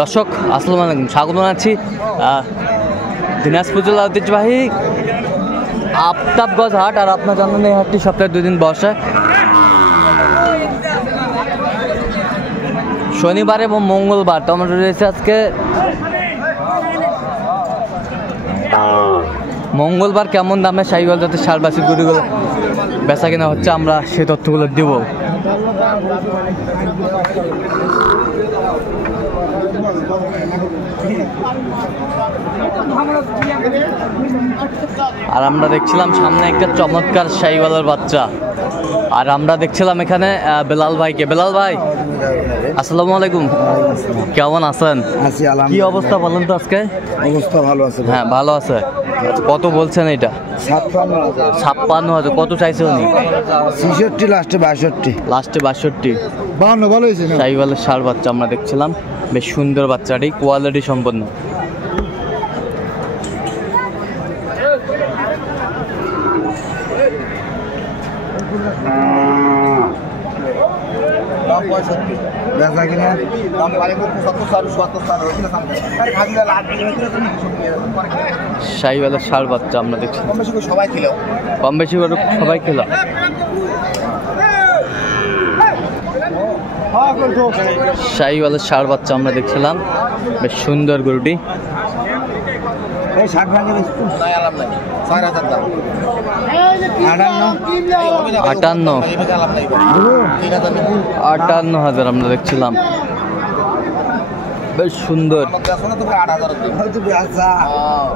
দর্শক আসসালামু আলাইকুম, স্বাগত জানাচ্ছি দিনাজপুর জেলা ঐতিহ্যবাহী আফতাবগঞ্জ হাট। আর আপনার জানেন এই হাটটি সপ্তাহে 2 দিন বসে, শনিবার এবং মঙ্গলবার। টমেটো রয়েছে আজকে মঙ্গলবার। কেমন দামে শাহিওয়াল জাতের সারবাসী গরুগুলো বেচা কেনা হচ্ছে, আমরা সেই তথ্যগুলো দেব। আর আমরা দেখছিলাম সামনে একটা চমৎকার শাহিওয়ালের বাচ্চা। আর আমরা দেখছিলাম এখানে বেলাল ভাইকে। বেলাল ভাই আসসালামু আলাইকুম, কেমন আছেন? কি অবস্থা বলেন তো? আজকে অবস্থা ভালো আছে। হ্যাঁ ভালো আছে। কত বলছেন এটা? 56,000। কত চাইছে উনি? 66, লাস্টে 62। লাস্টে 62। 52 ভালো হয়েছে না? শাহিওয়ালের ষাঁড় বাচ্চা আমরা দেখছিলাম, বেশ সুন্দর বাচ্চাটি, কোয়ালিটি সম্পন্ন। শাহিওয়ালের ষাঁড় বাচ্চা আমরা দেখছি, কম বেশি করে সবাই খেলো। শাহিওয়ালের ষাঁড় বাচ্চা আমরা দেখছিলাম, বেশ সুন্দর গরুটি। 58,000 আমরা দেখছিলাম, বেশ সুন্দর।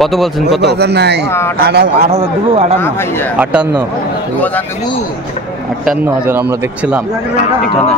কত বলছেন? কত? 58,000 আমরা দেখছিলাম এখানে।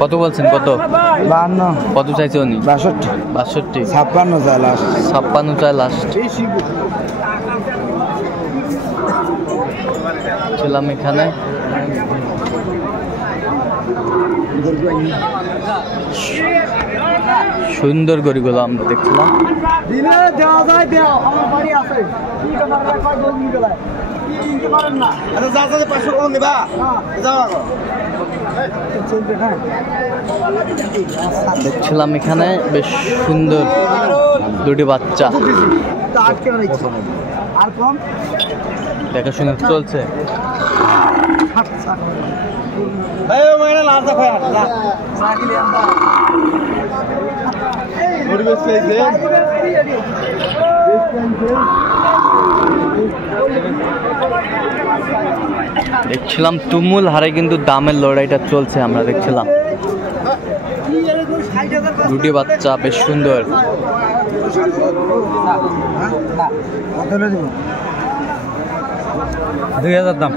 কত বলছেন? কত? 52। কত চাইছে উনি? 62। 62। 56 চাই লাস্ট। 56 চাই লাস্ট। ছিলাম এখানে, সুন্দর গরুগুলো আমরা দেখছিলাম। দেখছিলাম এখানে বেশ সুন্দর দুটি বাচ্চা, দেখাশোনা চলছে। দেখছিলাম তুমুল হারে কিন্তু দামের লড়াইটা চলছে, আমরা দেখছিলাম দুটি বাচ্চা বেশ সুন্দর। 2000 দাম।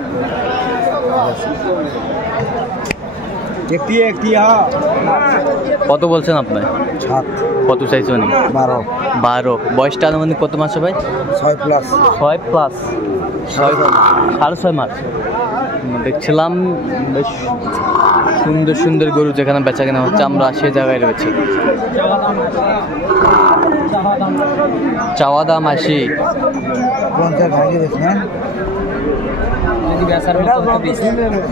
কত বলছেন আপনি? কত চাইছে উনি? 12। বয়সটা আনুমানিক কত মাসে ভাই? 6 প্লাস। 6 প্লাস, 6.5 মাস। দেখছিলাম বেশ সুন্দর সুন্দর গরু যেখানে বেচা কেনা হচ্ছে, আমরা সে জায়গায় রয়েছি। চাওয়া দাম 80।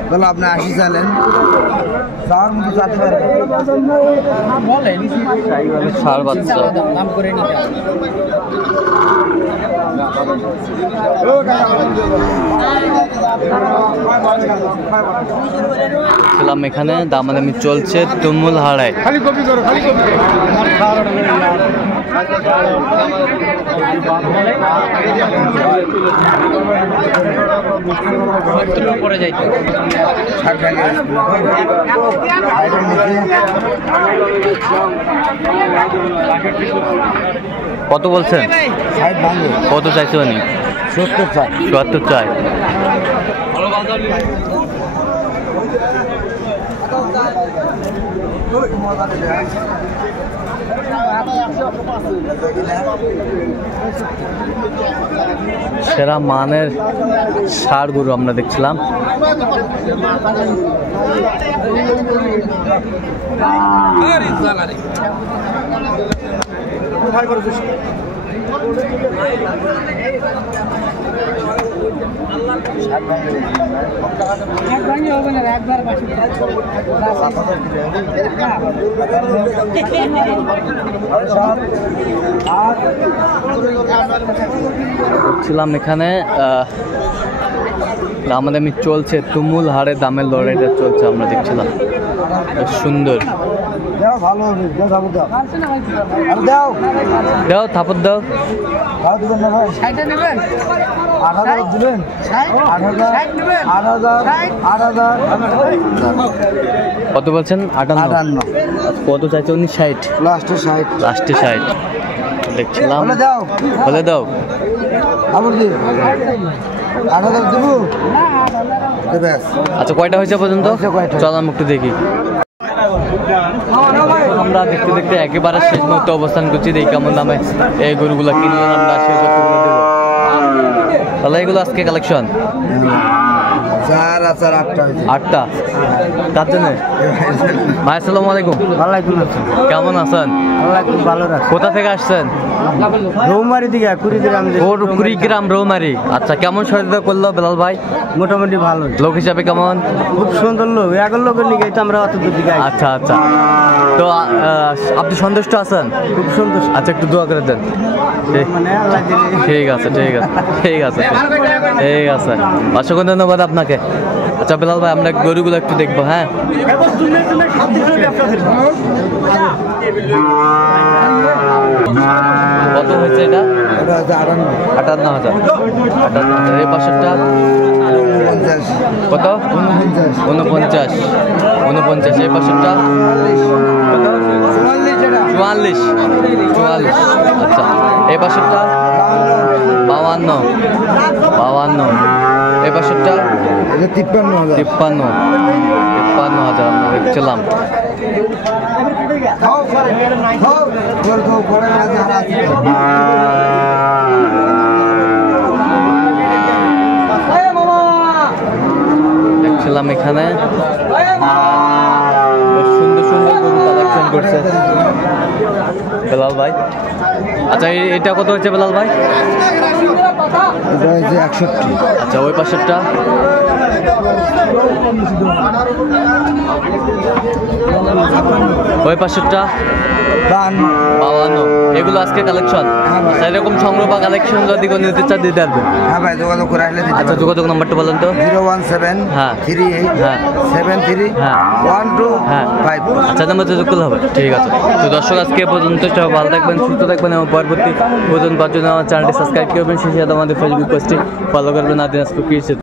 তাহলে আপনি 80 চাইলেন, ষাঁড় বাচ্চা। ছিলাম এখানে, দামাদামি চলছে তুমুল হাড়ায়। পরে যাইতে কত বলছেন? সাইড ভাঙে। কত চাইছে উনি? 70 চাই। 74 চাই। সেরা মানের ষাঁড় গরু আমরা দেখছিলাম। ছিলাম এখানে দামাদামি চলছে, তুমুল হারে দামের লড়াইটা চলছে আমরা দেখছিলাম। বেশ সুন্দর। দাও ভালো হবে, দাও থাপড় দাও। আর দাও। দাও থাপড় দাও। দাও দিবেন না ভাই? 60 নেবেন? 8000 দিবেন? 8000 নেবেন? 8000 8000 কত বলছেন? 58। কত চাইছে উনি? 60। লাস্টে 60। লাস্টে 60 দেখছিলাম। বলে দাও। বলে দাও। আবার দি 8000 দিব? দেবে। আচ্ছা কয়টা হয়েছে পর্যন্ত? হয়েছে কয়টা? চল আমি একটু দেখি। আমরা দেখতে দেখতে একেবারে শেষ মুহূর্তে অবস্থান করছি। দেখি কেমন দামে এই গরুগুলো কিনলাম আমরা, সে কতগুলো দেবো। তাহলে এগুলো আজকে কালেকশন 4 আর 8টা। 8টা। তার জন্য ভাই আসসালামু আলাইকুম। ওয়ালাইকুম আসসালাম। কেমন আছেন? ওয়ালাইকুম ভালো রাখ। কোথা থেকে আসছেন? রৌমারি দিকে কুড়িগ্রাম। কুড়িগ্রাম রৌমারি। আচ্ছা কেমন সহযোগিতা করলো বেলাল ভাই? মোটামুটি ভালো। লোক হিসাবে কেমন? খুব সুন্দর লোক। আগের লোকের নিকে তো আমরা অত দূর দিকে আইছি। আচ্ছা আচ্ছা। তো আপনি সন্তুষ্ট আছেন? খুব সুন্দর। আচ্ছা একটু দোয়া করে দেন। মানে আল্লাহ দিলে। ঠিক আছে ঠিক আছে ঠিক আছে ঠিক আছে। অসংখ্য ধন্যবাদ আপনাকে। আচ্ছা বেলাল ভাই আমরা গরুগুলো একটু দেখবো। হ্যাঁ কত হয়েছে এটা? এটা হচ্ছে 58,000। 58,000। এই পাশেরটা 50 কত? 49। 49। এই পাশেরটা কত? 44। 44। আচ্ছা এই পাশেরটা 52। 52। এই পাশেরটা এটা 53,000। 53,000 আমরা দেখছিলাম। দেখছিলাম এখানে বেশ সুন্দর সুন্দর গরু কালেকশন করছে বেলাল ভাই। আচ্ছা এটা কত হচ্ছে বেলাল ভাই? এটা হচ্ছে 61। আচ্ছা ওই পাশেরটা ওই পাশেরটা 52। এগুলো আজকে কালেকশন। আচ্ছা এরকম সংগ্রহ বা কালেকশন যদি কোনো নিতে চান দিতে পারবেন। হ্যাঁ ভাই যোগাযোগ করে আসলে দিতে আচ্ছা পারবো। যোগাযোগ নাম্বারটা বলেন তো। 017 হ্যাঁ। 38 হ্যাঁ। 73 হ্যাঁ। 12 5। আচ্ছা নাম্বার যোগাযোগ করলে হবে। ঠিক আছে। তো দর্শক আজকে এ পর্যন্ত সবাই ভালো থাকবেন, সুস্থ থাকবেন এবং পরবর্তী পর্যন্ত পাওয়ার জন্য আমার চ্যানেলটি সাবস্ক্রাইব করবেন। সেই সাথে আমাদের ফেসবুক পেজটি ফলো করবেন। আর দিনাজপুর কৃষি